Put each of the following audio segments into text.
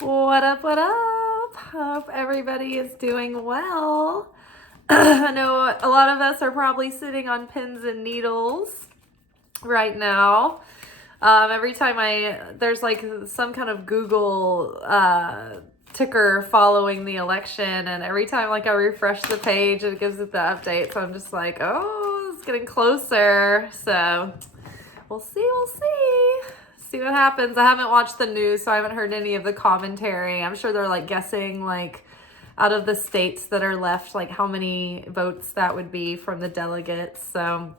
What up, what up? Hope everybody is doing well. I know a lot of us are probably sitting on pins and needles right now. Every time there's like some kind of Google ticker following the election, and every time like I refresh the page, it gives it the update. So I'm just like, oh, it's getting closer. So we'll see. See what happens. I haven't watched the news, so I haven't heard any of the commentary. I'm sure they're like guessing like out of the states that are left, like how many votes that would be from the delegates. So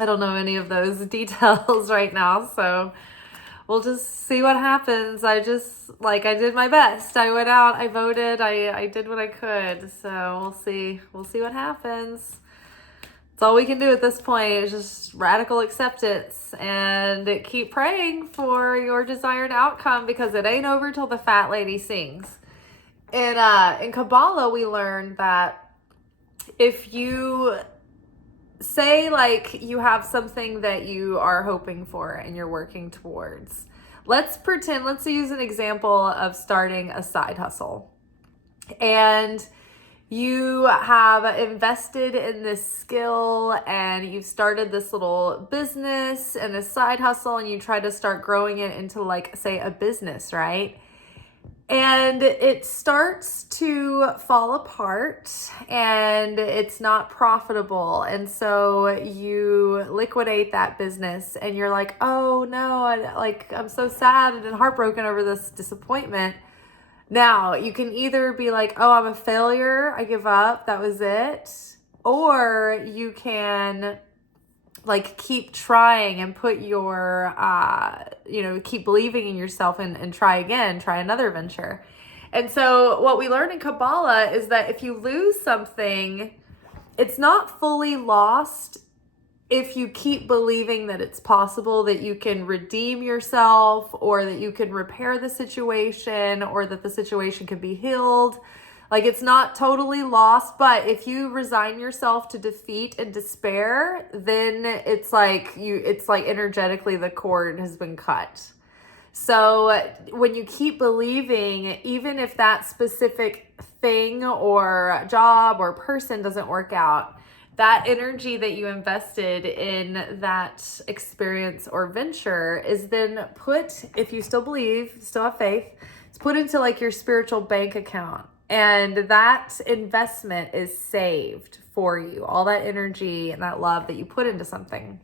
I don't know any of those details right now. So we'll just see what happens. I did my best. I went out, I voted, I did what I could. So we'll see what happens. That's all we can do at this point is just radical acceptance and keep praying for your desired outcome, because it ain't over till the fat lady sings. In Kabbalah, we learned that if you say like you have something that you are hoping for and you're working towards, let's use an example of starting a side hustle. And you have invested in this skill and you've started this little business and a side hustle, and you try to start growing it into like, say, a business, right? And it starts to fall apart and it's not profitable. And so you liquidate that business and you're like, oh no, I'm so sad and heartbroken over this disappointment. Now, you can either be like, oh, I'm a failure, I give up, that was it. Or you can like keep trying and put your, keep believing in yourself and try again, try another venture. And so what we learn in Kabbalah is that if you lose something, it's not fully lost if you keep believing that it's possible that you can redeem yourself, or that you can repair the situation, or that the situation can be healed. Like, it's not totally lost, but if you resign yourself to defeat and despair, then it's like energetically the cord has been cut. So when you keep believing, even if that specific thing or job or person doesn't work out, that energy that you invested in that experience or venture is then put, if you still believe, still have faith, it's put into like your spiritual bank account. And that investment is saved for you. All that energy and that love that you put into something.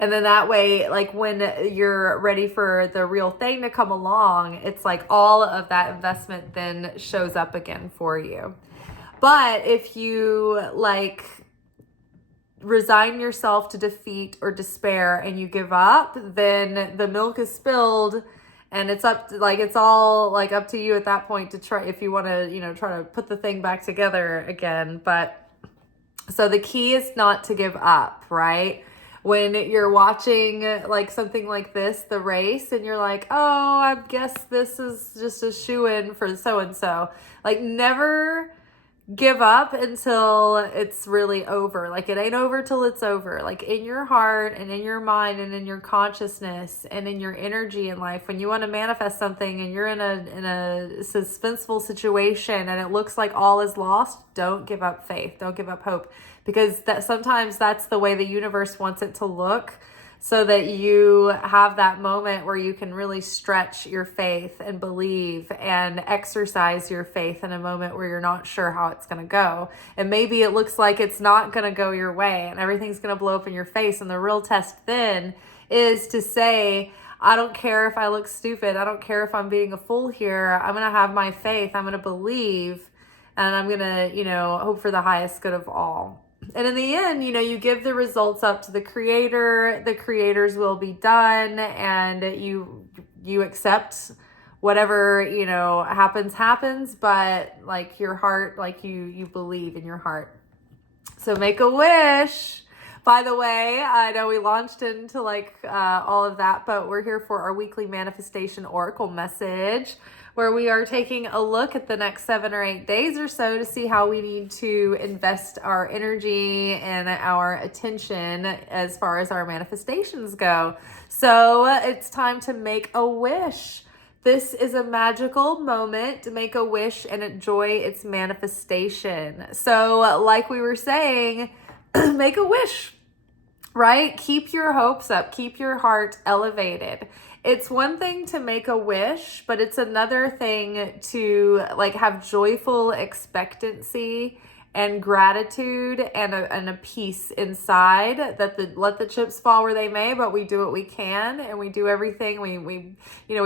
And then that way, like when you're ready for the real thing to come along, it's like all of that investment then shows up again for you. But if you like resign yourself to defeat or despair and you give up, then the milk is spilled, and it's all up to you at that point to try, if you want to, try to put the thing back together again. But so the key is not to give up, right? When you're watching like something like this, the race, and you're like, oh, I guess this is just a shoo-in for so-and-so. Like, never give up until it's really over. Like, it ain't over till it's over. Like, in your heart and in your mind and in your consciousness and in your energy in life, when you want to manifest something and you're in a suspenseful situation and it looks like all is lost, don't give up faith. Don't give up hope, because that sometimes that's the way the universe wants it to look, so that you have that moment where you can really stretch your faith and believe and exercise your faith in a moment where you're not sure how it's going to go. And maybe it looks like it's not going to go your way and everything's going to blow up in your face. And the real test then is to say, I don't care if I look stupid. I don't care if I'm being a fool here. I'm going to have my faith. I'm going to believe, and I'm going to, hope for the highest good of all. And in the end, you give the results up to the creator, the creator's will be done, and you accept whatever, happens, but like your heart, like you believe in your heart. So make a wish. By the way, I know we launched into all of that, but we're here for our weekly manifestation oracle message, where we are taking a look at the next 7 or 8 days or so to see how we need to invest our energy and our attention as far as our manifestations go. So it's time to make a wish This is a magical moment to make a wish and enjoy its manifestation. So, like we were saying, make a wish, right? Keep your hopes up, keep your heart elevated. It's one thing to make a wish, but it's another thing to like have joyful expectancy and gratitude and a peace inside that let the chips fall where they may, but we do what we can and we do everything. We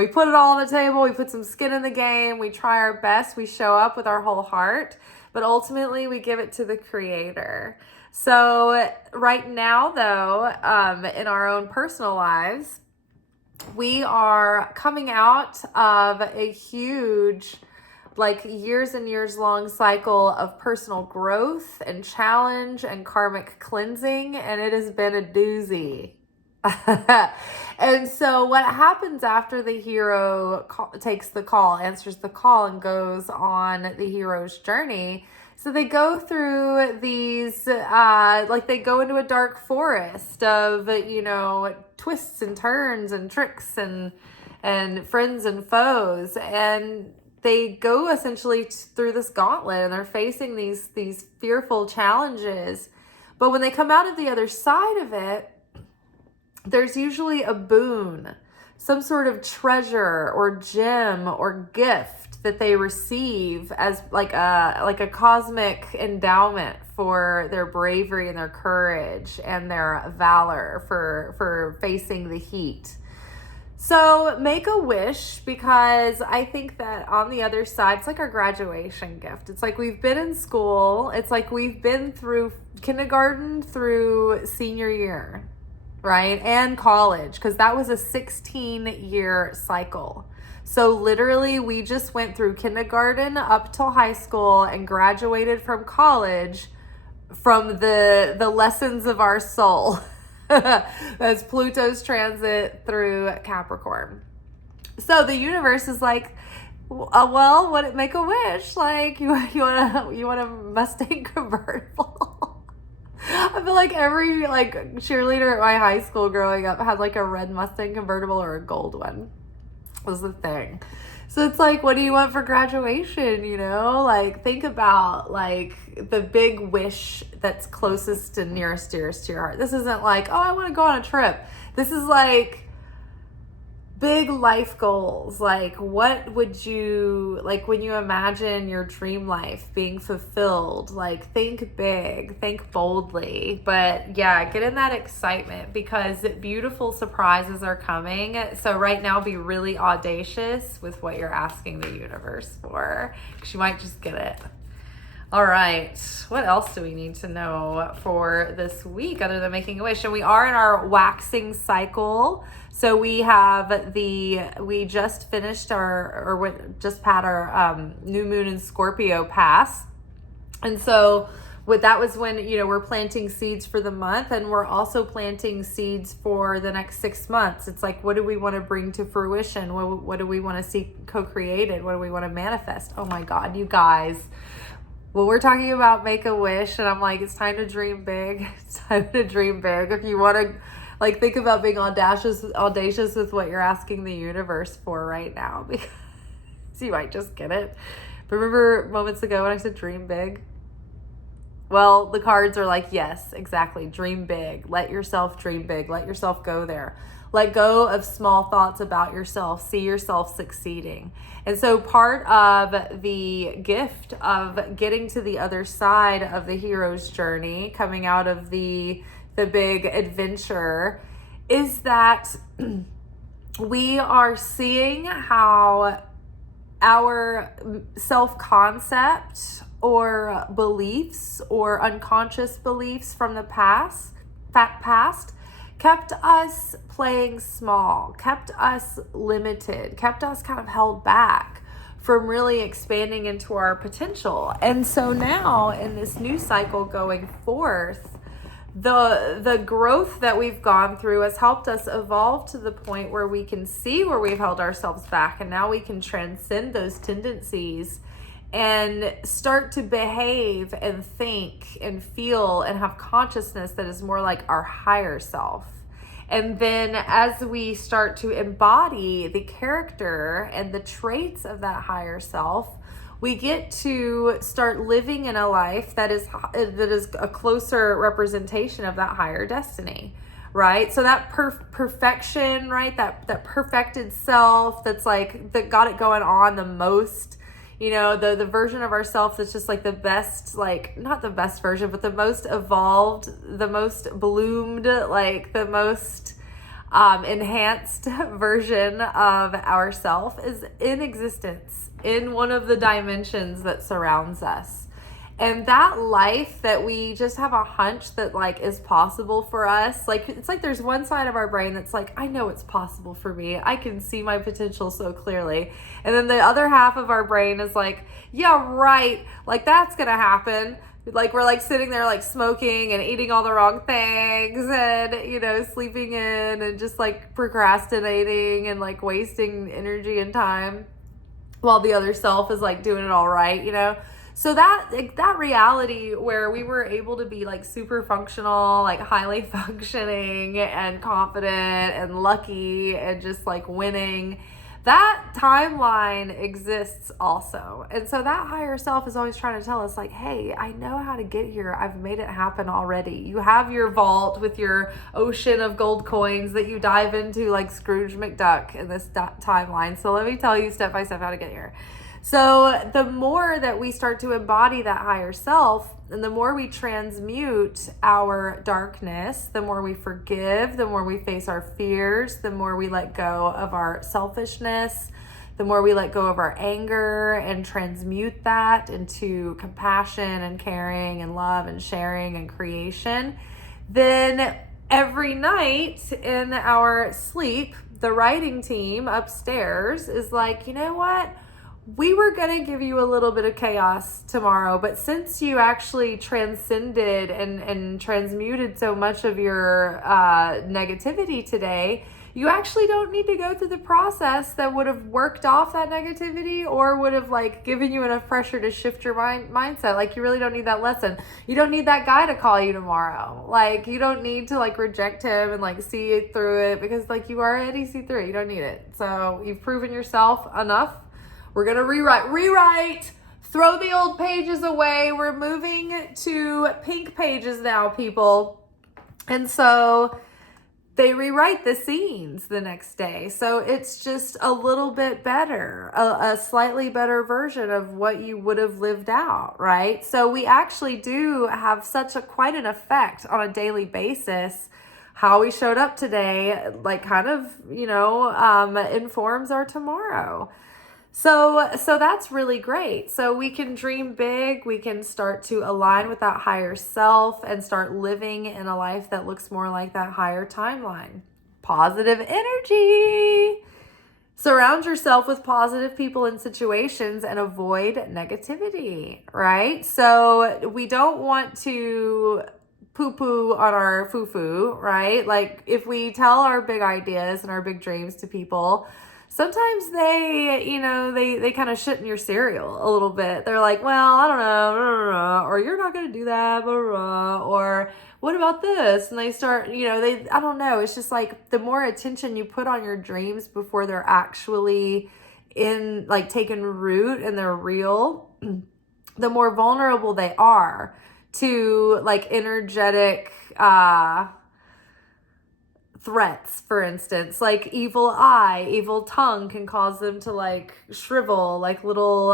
put it all on the table. We put some skin in the game. We try our best. We show up with our whole heart, but ultimately we give it to the Creator. So right now, though, in our own personal lives, we are coming out of a huge, like years and years long cycle of personal growth and challenge and karmic cleansing, and it has been a doozy. And so what happens after the hero takes the call, answers the call, and goes on the hero's journey? So they go through these, they go into a dark forest of, twists and turns and tricks and friends and foes. And they go essentially through this gauntlet and they're facing these fearful challenges. But when they come out of the other side of it, there's usually a boon, some sort of treasure or gem or gift that they receive as like a cosmic endowment for their bravery and their courage and their valor for facing the heat. So make a wish, because I think that on the other side, it's like our graduation gift. It's like we've been in school. It's like we've been through kindergarten through senior year, right? And college, because that was a 16-year cycle. So literally we just went through kindergarten up till high school and graduated from college from the lessons of our soul. That's Pluto's transit through Capricorn. So the universe is like, make a wish. Like you want a Mustang convertible. I feel like every cheerleader at my high school growing up had like a red Mustang convertible or a gold one. Was the thing. So it's like, what do you want for graduation? Like think about like the big wish that's closest and nearest, dearest to your heart. This isn't like, I want to go on a trip. This is like big life goals. Like what would you, like when you imagine your dream life being fulfilled, like think big, think boldly, but yeah, get in that excitement because beautiful surprises are coming. So right now be really audacious with what you're asking the universe for, because you might just get it. All right, what else do we need to know for this week other than making a wish? And we are in our waxing cycle. So we just finished just had our new moon in Scorpio pass. And so that was when, we're planting seeds for the month, and we're also planting seeds for the next 6 months. It's like, what do we want to bring to fruition? What do we want to see co-created? What do we want to manifest? Oh my God, you guys. Well, we're talking about make a wish, and I'm like, it's time to dream big. It's time to dream big. If you want to, think about being audacious with what you're asking the universe for right now, because you might just get it. But remember moments ago when I said dream big? Well, the cards are like, yes, exactly. Dream big. Let yourself dream big. Let yourself go there. Let go of small thoughts about yourself. See yourself succeeding. And so part of the gift of getting to the other side of the hero's journey, coming out of the big adventure, is that we are seeing how our self-concept or beliefs or unconscious beliefs from the past kept us playing small, kept us limited, kept us kind of held back from really expanding into our potential. And so now in this new cycle going forth, the growth that we've gone through has helped us evolve to the point where we can see where we've held ourselves back, and now we can transcend those tendencies and start to behave and think and feel and have consciousness that is more like our higher self. And then as we start to embody the character and the traits of that higher self, we get to start living in a life that is a closer representation of that higher destiny, right? So that perfection, right? That perfected self that's like, that got it going on the most, you know, the version of ourselves that's just like the best, like not the best version, but the most evolved, the most bloomed, like the most enhanced version of ourself is in existence in one of the dimensions that surrounds us. And that life that we just have a hunch that like is possible for us, like it's like there's one side of our brain that's like, I know it's possible for me. I can see my potential so clearly. And then the other half of our brain is like, yeah, right. Like that's going to happen. Like we're like sitting there like smoking and eating all the wrong things and, you know, sleeping in and just like procrastinating and like wasting energy and time while the other self is like doing it all right, you know? So that reality where we were able to be like super functional, like highly functioning and confident and lucky and just like winning, that timeline exists also. And so that higher self is always trying to tell us like, hey, I know how to get here. I've made it happen already. You have your vault with your ocean of gold coins that you dive into like Scrooge McDuck in this timeline. So let me tell you step by step how to get here. So the more that we start to embody that higher self, and the more we transmute our darkness, the more we forgive, the more we face our fears, the more we let go of our selfishness, the more we let go of our anger and transmute that into compassion and caring and love and sharing and creation, then every night in our sleep, the writing team upstairs is like, you know what? We were going to give you a little bit of chaos tomorrow, but since you actually transcended and transmuted so much of your negativity today, you actually don't need to go through the process that would have worked off that negativity or would have like given you enough pressure to shift your mindset. Like you really don't need that lesson. You don't need that guy to call you tomorrow. Like you don't need to like reject him and like see it through it because like you already see through it. You don't need it. So you've proven yourself enough. We're going to rewrite, throw the old pages away. We're moving to pink pages now, people. And so they rewrite the scenes the next day. So it's just a little bit better, a slightly better version of what you would have lived out, right? So we actually do have quite an effect on a daily basis. How we showed up today, like kind of, you know, informs our tomorrow. So that's really great. So we can dream big. We can start to align with that higher self and start living in a life that looks more like that higher timeline. Positive energy. Surround yourself with positive people and situations and avoid negativity, right? So we don't want to poo-poo on our foo-foo, right? Like if we tell our big ideas and our big dreams to people, sometimes they kind of shit in your cereal a little bit. They're like, well, I don't know, or you're not going to do that, or what about this? And they start, I don't know. It's just like the more attention you put on your dreams before they're actually taking root and they're real, the more vulnerable they are to like energetic, threats, for instance, like evil eye, evil tongue can cause them to like shrivel, like little,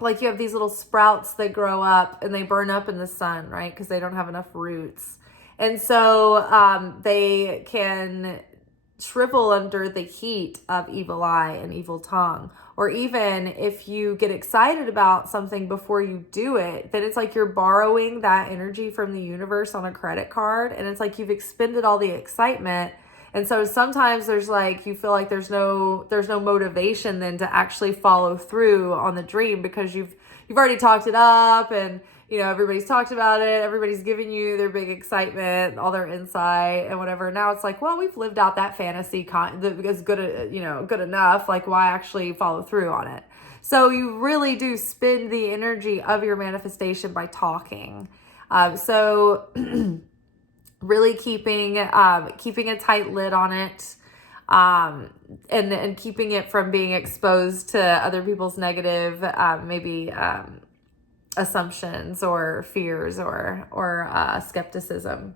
like you have these little sprouts that grow up and they burn up in the sun, right? Because they don't have enough roots. And so they can shrivel under the heat of evil eye and evil tongue. Or even if you get excited about something before you do it, then it's like you're borrowing that energy from the universe on a credit card. And it's like you've expended all the excitement. And so sometimes there's like, you feel like there's no motivation then to actually follow through on the dream because you've already talked it up and, everybody's talked about it. Everybody's giving you their big excitement, all their insight and whatever. Now it's like, well, we've lived out that fantasy because good enough. Like why actually follow through on it? So you really do spend the energy of your manifestation by talking. So really keeping a tight lid on it, and keeping it from being exposed to other people's negative, assumptions or fears or skepticism.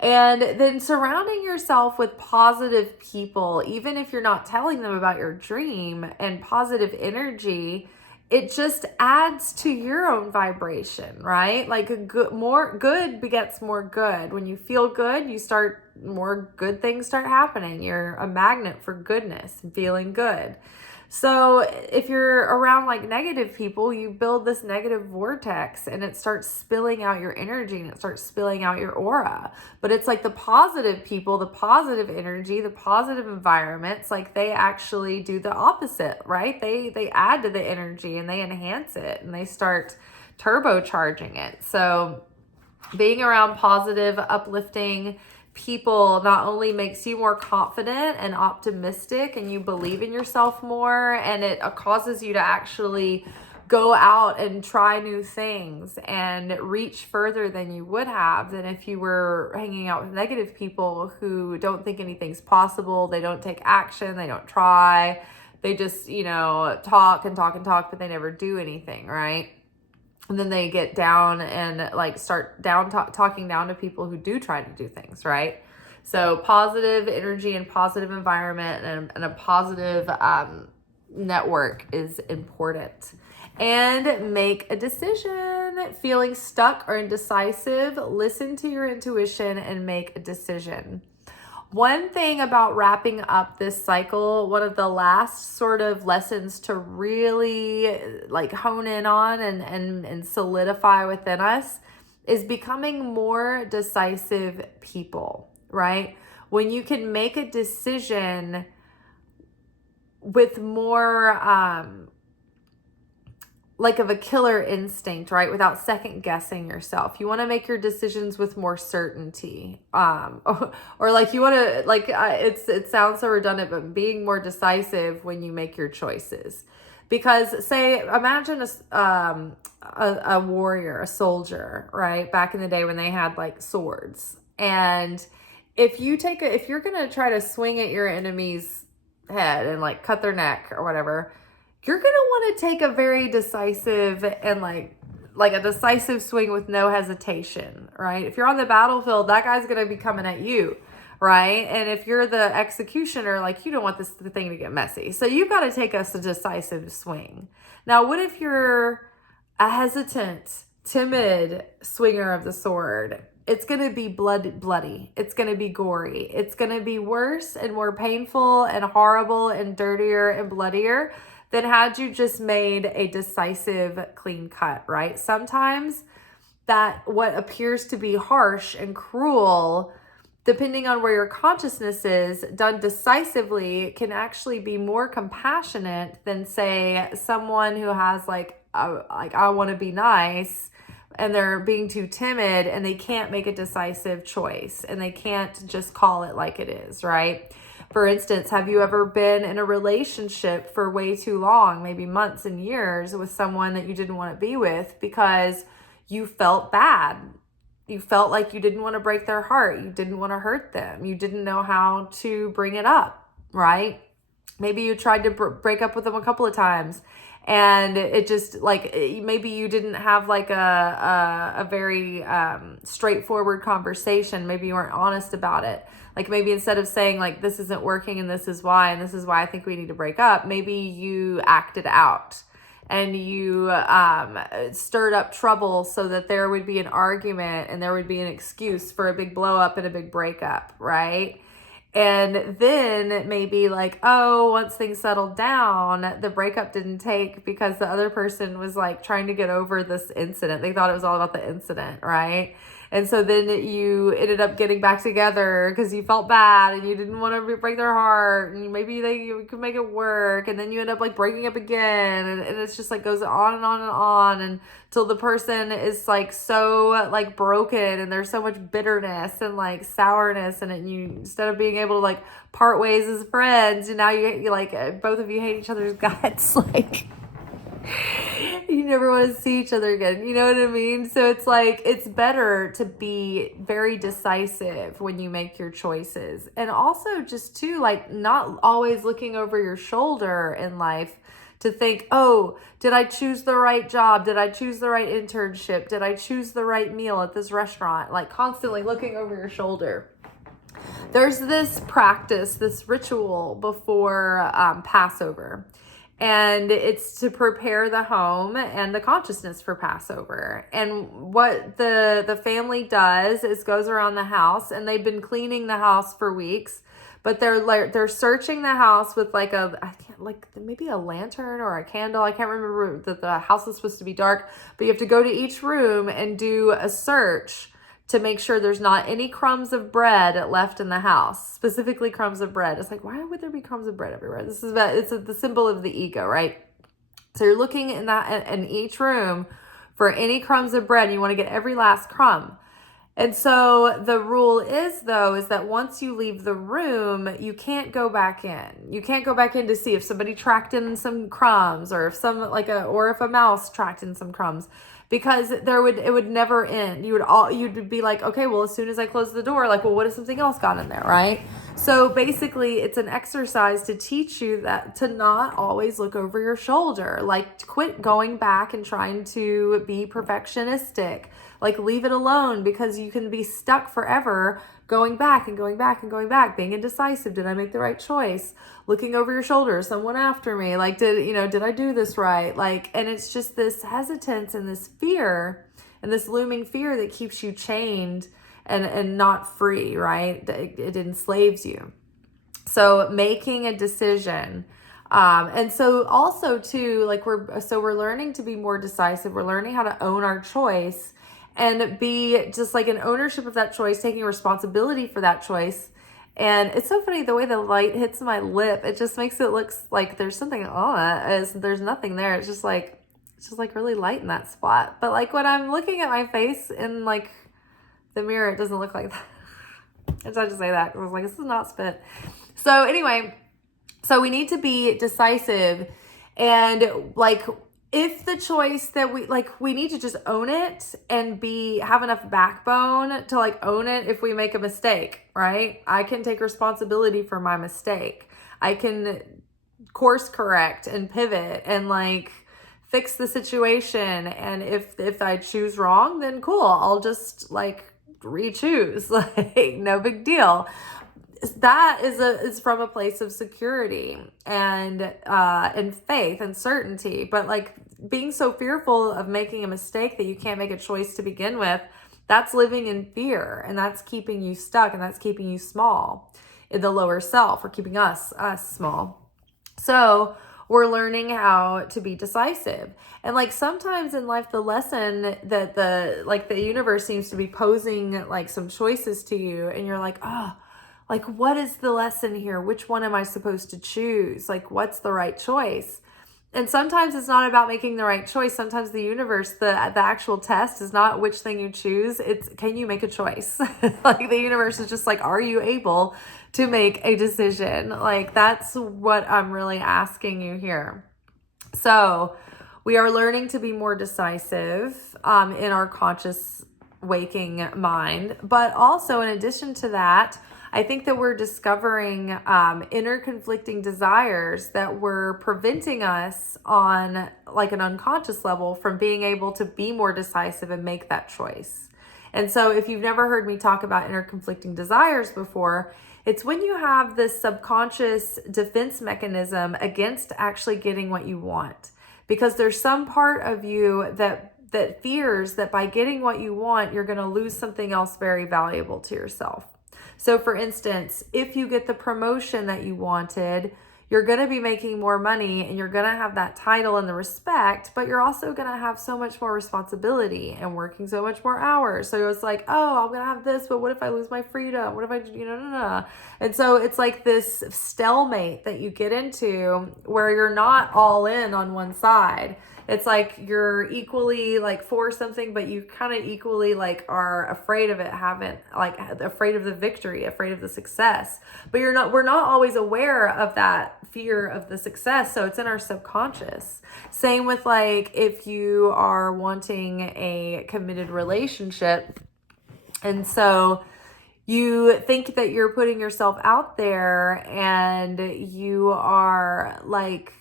And then surrounding yourself with positive people, even if you're not telling them about your dream, and positive energy, it just adds to your own vibration, right? Like more good begets more good. When you feel good, more good things start happening. You're a magnet for goodness and feeling good. So if you're around like negative people, you build this negative vortex, and it starts spilling out your energy, and it starts spilling out your aura. But it's like the positive people, the positive energy, the positive environments, like they actually do the opposite, right? They add to the energy, and they enhance it, and they start turbocharging it. So being around positive, uplifting people not only makes you more confident and optimistic, and you believe in yourself more, and it causes you to actually go out and try new things and reach further than you would have than if you were hanging out with negative people who don't think anything's possible. They don't take action. They don't try. They just, talk and talk and talk, but they never do anything, right? And then they get down and like start talking down to people who do try to do things, right? So positive energy and positive environment and a positive network is important. And make a decision. Feeling stuck or indecisive, listen to your intuition and make a decision. One thing about wrapping up this cycle, one of the last sort of lessons to really like hone in on and solidify within us is becoming more decisive people, right? When you can make a decision with more like of a killer instinct, right? Without second guessing yourself. You want to make your decisions with more certainty. Or like you want to, like, it sounds so redundant, but being more decisive when you make your choices. Because say, imagine a warrior, a soldier, right? Back in the day when they had like swords. And if you're going to try to swing at your enemy's head and like cut their neck or whatever, you're going to want to take a very decisive and like a decisive swing with no hesitation, right? If you're on the battlefield, that guy's going to be coming at you, right? And if you're the executioner, like you don't want the thing to get messy. So you've got to take a decisive swing. Now, what if you're a hesitant, timid swinger of the sword? It's going to be bloody. It's going to be gory. It's going to be worse and more painful and horrible and dirtier and bloodier than had you just made a decisive, clean cut, right? Sometimes that what appears to be harsh and cruel, depending on where your consciousness is, done decisively can actually be more compassionate than, say, someone who has I want to be nice, and they're being too timid and they can't make a decisive choice and they can't just call it like it is, right? For instance, have you ever been in a relationship for way too long, maybe months and years, with someone that you didn't want to be with because you felt bad? You felt like you didn't want to break their heart. You didn't want to hurt them. You didn't know how to bring it up, right? Maybe you tried to break up with them a couple of times, and it just maybe you didn't have like a very straightforward conversation. Maybe you weren't honest about it. Like maybe instead of saying like, this isn't working and this is why I think we need to break up, maybe you acted out and you stirred up trouble so that there would be an argument and there would be an excuse for a big blow up and a big breakup, right? And then maybe like, oh, once things settled down, the breakup didn't take because the other person was like trying to get over this incident. They thought it was all about the incident, right? And so then you ended up getting back together because you felt bad and you didn't want to break their heart, and maybe you could make it work, and then you end up like breaking up again, and it's just like goes on and on and on until the person is like so like broken, and there's so much bitterness and like sourness, and you instead of being able to like part ways as friends, and now you like both of you hate each other's guts, like. You never want to see each other again. You know what I mean? So it's like, it's better to be very decisive when you make your choices. And also just too, like, not always looking over your shoulder in life to think, oh, did I choose the right job? Did I choose the right internship? Did I choose the right meal at this restaurant? Like constantly looking over your shoulder. There's this practice, this ritual before Passover. And it's to prepare the home and the consciousness for Passover. And what the family does is goes around the house, and they've been cleaning the house for weeks, but they're searching the house with maybe a lantern or a candle. I can't remember that the house is supposed to be dark, but you have to go to each room and do a search to make sure there's not any crumbs of bread left in the house, specifically crumbs of bread. It's like, why would there be crumbs of bread everywhere? It's the symbol of the ego, right? So you're looking in each room for any crumbs of bread. And you want to get every last crumb. And so the rule is that once you leave the room, you can't go back in. You can't go back in to see if somebody tracked in some crumbs, or if if a mouse tracked in some crumbs. Because it would never end. You'd be like, okay, well, as soon as I close the door, like, well, what if something else got in there, right? So basically, it's an exercise to teach you that to not always look over your shoulder. Like, quit going back and trying to be perfectionistic. Like, leave it alone, because you can be stuck forever going back and going back and going back, being indecisive. Did I make the right choice? Looking over your shoulder, someone after me, like, did I do this right? Like, and it's just this hesitance and this fear and this looming fear that keeps you chained and not free, right? It enslaves you. So making a decision. And so also too, like we're learning to be more decisive. We're learning how to own our choice and be just like an ownership of that choice, taking responsibility for that choice. And it's so funny, the way the light hits my lip, it just makes it look like there's something on it. There's nothing there. It's just like really light in that spot. But like when I'm looking at my face in like the mirror, it doesn't look like that. I just had to say that because I was like, this is not spit. So anyway, so we need to be decisive, and like, if the choice that we need to just own it and have enough backbone to like own it. If we make a mistake, right? I can take responsibility for my mistake. I can course correct and pivot and like fix the situation. And if I choose wrong, then cool. I'll just like re-choose, like no big deal. That is from a place of security and faith and certainty. But like being so fearful of making a mistake that you can't make a choice to begin with, that's living in fear, and that's keeping you stuck, and that's keeping you small in the lower self, or keeping us small. So we're learning how to be decisive. And like sometimes in life, the lesson that the universe seems to be posing like some choices to you, and you're like, oh, like, what is the lesson here? Which one am I supposed to choose? Like, what's the right choice? And sometimes it's not about making the right choice. Sometimes the universe, the actual test is not which thing you choose. It's, can you make a choice? Like the universe is just like, are you able to make a decision? Like that's what I'm really asking you here. So we are learning to be more decisive in our conscious waking mind. But also in addition to that, I think that we're discovering inner conflicting desires that were preventing us on like an unconscious level from being able to be more decisive and make that choice. And so if you've never heard me talk about inner conflicting desires before, it's when you have this subconscious defense mechanism against actually getting what you want. Because there's some part of you that fears that by getting what you want, you're going to lose something else very valuable to yourself. So for instance, if you get the promotion that you wanted, you're going to be making more money and you're going to have that title and the respect, but you're also going to have so much more responsibility and working so much more hours. So it's like, oh, I'm going to have this, but what if I lose my freedom? What if I, And so it's like this stalemate that you get into where you're not all in on one side. It's like you're equally like for something, but you kind of equally like are afraid of it, haven't like afraid of the victory, afraid of the success. But we're not always aware of that fear of the success. So it's in our subconscious. Same with like if you are wanting a committed relationship. And so you think that you're putting yourself out there and you are like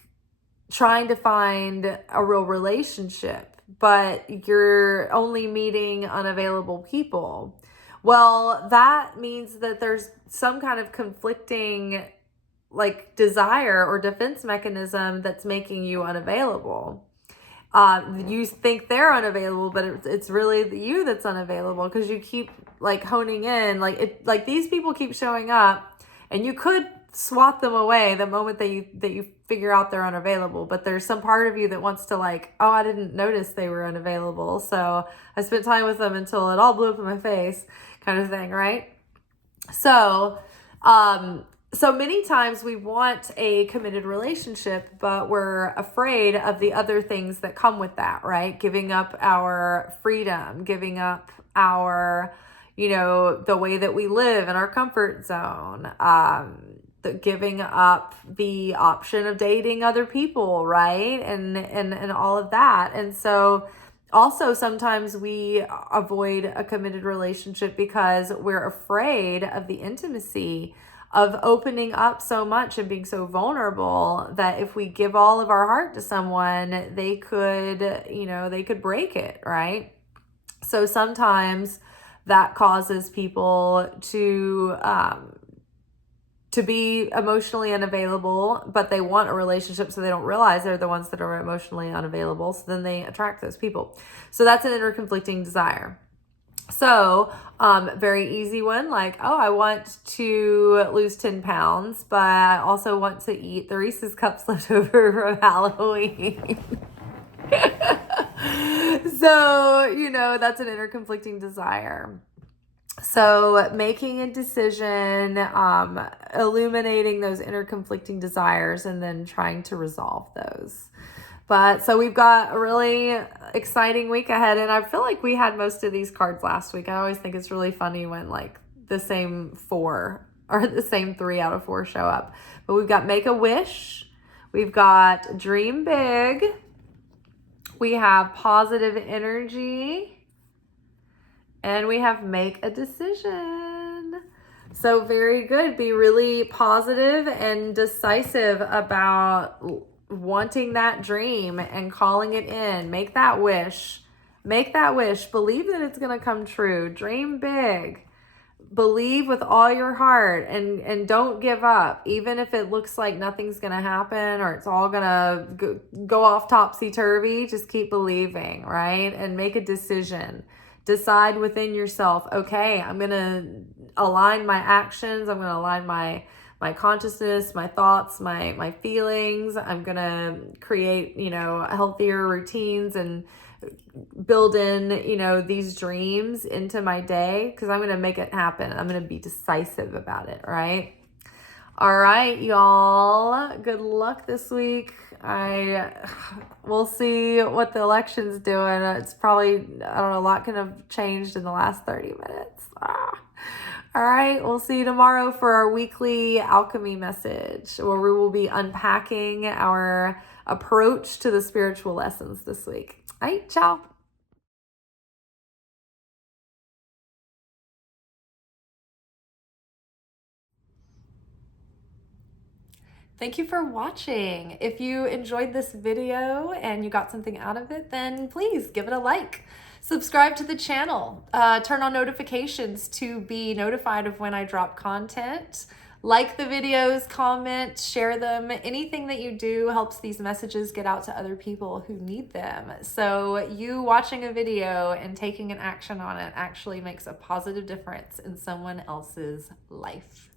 trying to find a real relationship, but you're only meeting unavailable people. Well, that means that there's some kind of conflicting like desire or defense mechanism that's making you unavailable. You think they're unavailable, but it's really you that's unavailable because you keep like honing in, like these people keep showing up, and you could swat them away the moment that you figure out they're unavailable. But there's some part of you that wants to like, oh, I didn't notice they were unavailable, so I spent time with them until it all blew up in my face, kind of thing, right? So, so many times we want a committed relationship, but we're afraid of the other things that come with that, right? Giving up our freedom, giving up our, the way that we live in our comfort zone, giving up the option of dating other people, right? And all of that. And so also sometimes we avoid a committed relationship because we're afraid of the intimacy of opening up so much and being so vulnerable that if we give all of our heart to someone, they could break it, right? So sometimes that causes people to be emotionally unavailable, but they want a relationship, so they don't realize they're the ones that are emotionally unavailable. So then they attract those people. So that's an inner conflicting desire. So, very easy one, like, oh, I want to lose 10 pounds, but I also want to eat the Reese's Cups left over from Halloween. So, that's an inner conflicting desire. So making a decision, illuminating those inner conflicting desires, and then trying to resolve those. But so we've got a really exciting week ahead, and I feel like we had most of these cards last week. I always think it's really funny when like the same 4 or the same 3 out of 4 show up. But we've got Make a Wish, we've got Dream Big, we have Positive Energy, and we have Make a Decision. So very good. Be really positive and decisive about wanting that dream and calling it in. Make that wish. Make that wish. Believe that it's going to come true. Dream big. Believe with all your heart and don't give up. Even if it looks like nothing's going to happen or it's all going to go off topsy-turvy, just keep believing, right? And make a decision. Decide within yourself, okay, I'm going to align my actions. I'm going to align my consciousness, my thoughts, my feelings. I'm going to create, healthier routines and build in, these dreams into my day because I'm going to make it happen. I'm going to be decisive about it, right? All right, y'all. Good luck this week. We'll see what the election's doing. It's probably, I don't know, a lot could have changed in the last 30 minutes. All right, we'll see you tomorrow for our weekly alchemy message, where we will be unpacking our approach to the spiritual lessons this week. All right, ciao. Thank you for watching. If you enjoyed this video and you got something out of it, then please give it a like. Subscribe to the channel. Turn on notifications to be notified of when I drop content. Like the videos, comment, share them. Anything that you do helps these messages get out to other people who need them. So you watching a video and taking an action on it actually makes a positive difference in someone else's life.